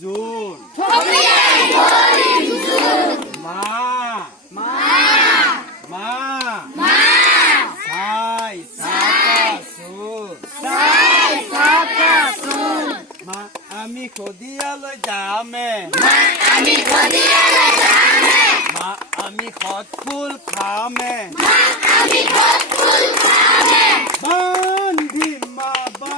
জোন মা সাই সাকা সুন মা আমি শদিয়ালৈ যামে মা আমি খতফুল খামে বান্ধিম মা